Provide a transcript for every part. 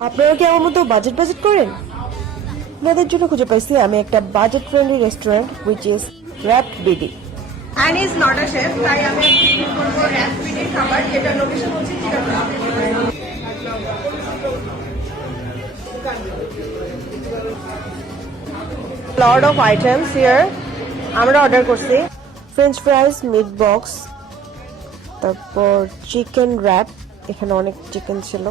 আপনারা কি আমার মতো বাজেট বাজেট করেন? আপনাদের জন্য খুঁজে পাইছি আমি একটা budget friendly restaurant which is wrapped BD. And is not a chef, তাই আমি প্রিফার করবো র্যাপিডের খাবার, যেটা লোকেশন হচ্ছে Chittagong. Lot of items here. আমরা অর্ডার করছি ফ্রেঞ্চ ফ্রাইজ, মিট বক্স, তারপর চিকেন র‍্যাপ, এখানে অনেক চিকেন ছিল।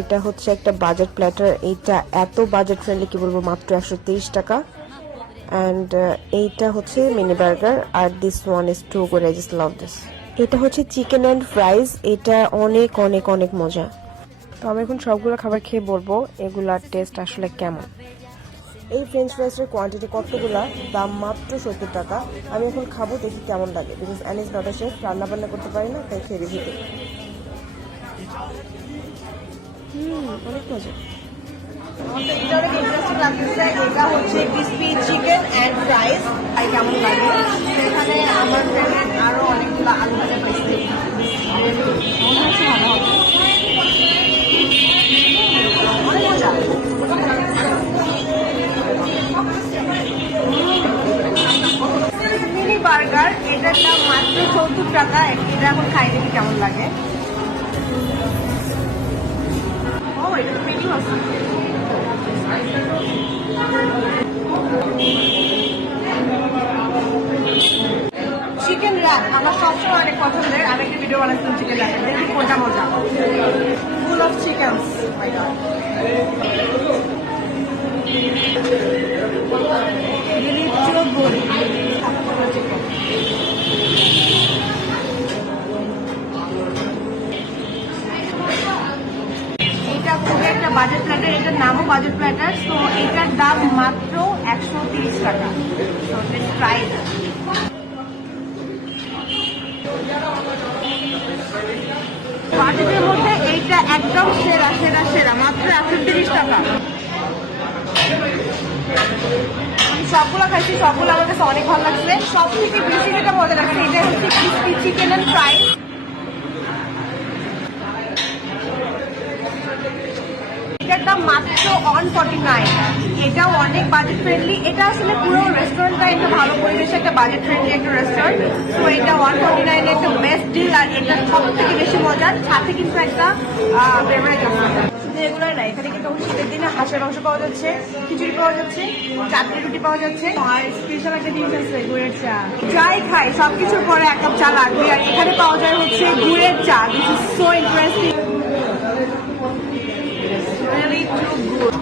এটা হচ্ছে একটা বাজেট প্ল্যাটার, এইটা এত বাজেট ফ্রেন্ডলি কি বলবো, মাত্র 130 টাকা। অ্যান্ড এইটা হচ্ছে মিনি বার্গার, আর this one is too good, I just love this. এটা হচ্ছে চিকেন অ্যান্ড ফ্রাইজ, এটা অনেক অনেক অনেক মজা। তো আমি এখন সবগুলো খাবার খেয়ে বলবো এগুলার টেস্ট আসলে কেমন। এই ফ্রেঞ্চ ফ্রাইসের কোয়ান্টিটি কতগুলা, দাম মাত্র 70 টাকা। আমি এখন খাবো, দেখি কেমন লাগে, because an is not a chef, রান্না বান্না করতে পারি না, তাই খেয়ে দেখি। অনেক মজা। আমাদের এটা অনেক ইন্টারেস্টিং লাগতেছে। এটা হচ্ছে ক্রিসপি চিকেন অ্যান্ড ফ্রাইস, তাই কেমন লাগে। সেখানে আমার ফ্রেন্ড আরো অনেকগুলো আলু ভাজা পেয়েছে, ভালো হবে, অনেক মজা। মিনি বার্গার, এটার দাম মাত্র 70 টাকা। এটা এখন খাই দেখি কেমন লাগে। ও, এটা মিনি হচ্ছে চিকেন র‍্যাপ, আমার সবসময় অনেক পছন্দের। আমি একটা ভিডিও বানাচ্ছিলাম চিকেন র‍্যাপ, দেখি কোনটা মজা। ফুল অফ চিকেন, এটা খুবই একটা বাজেট প্ল্যাটার, এটার নামও বাজেট প্ল্যাটার। তো এটার দাম মাত্র 130 টাকা। তো লেটস ট্রাই ইট। বাজেটের মধ্যে এইটা একদম সেরা সেরা সেরা, মাত্র 130 টাকা। আমি সবগুলো খাইছি, সবগুলো আমার কাছে অনেক ভালো লাগছে। সব থেকে বেশি যেটা মজা লাগছে, এটা হচ্ছে ক্রিসপি চিকেন অ্যান্ড ফ্রাই। এটার দাম মাত্র 149। এটাও অনেক বাজেট ফ্রেন্ডলি। এটা আসলে পুরো রেস্টুরেন্টটা একটা ভালো পরিবেশে একটা বাজেট ফ্রেন্ডলি একটা রেস্টুরেন্ট। তো এটা 149 একটা বেস্ট ডিল। আর এটা সব থেকে বেশি মজার, সাথে কিন্তু একটা বেভারেজ আছে। শুধু এগুলোই না, এখানে কিন্তু শীতের দিনে হাঁসের মাংস পাওয়া যাচ্ছে, খিচুড়ি পাওয়া যাচ্ছে, চাটনি রুটি পাওয়া যাচ্ছে, আর স্পেশাল একটা জিনিস আছে গুড়ের চা। যাই খাই সবকিছুর পরে এক কাপ চা লাগবে। আর এখানে পাওয়া যায় হচ্ছে গুড়ের চা। This is so interesting, really too good.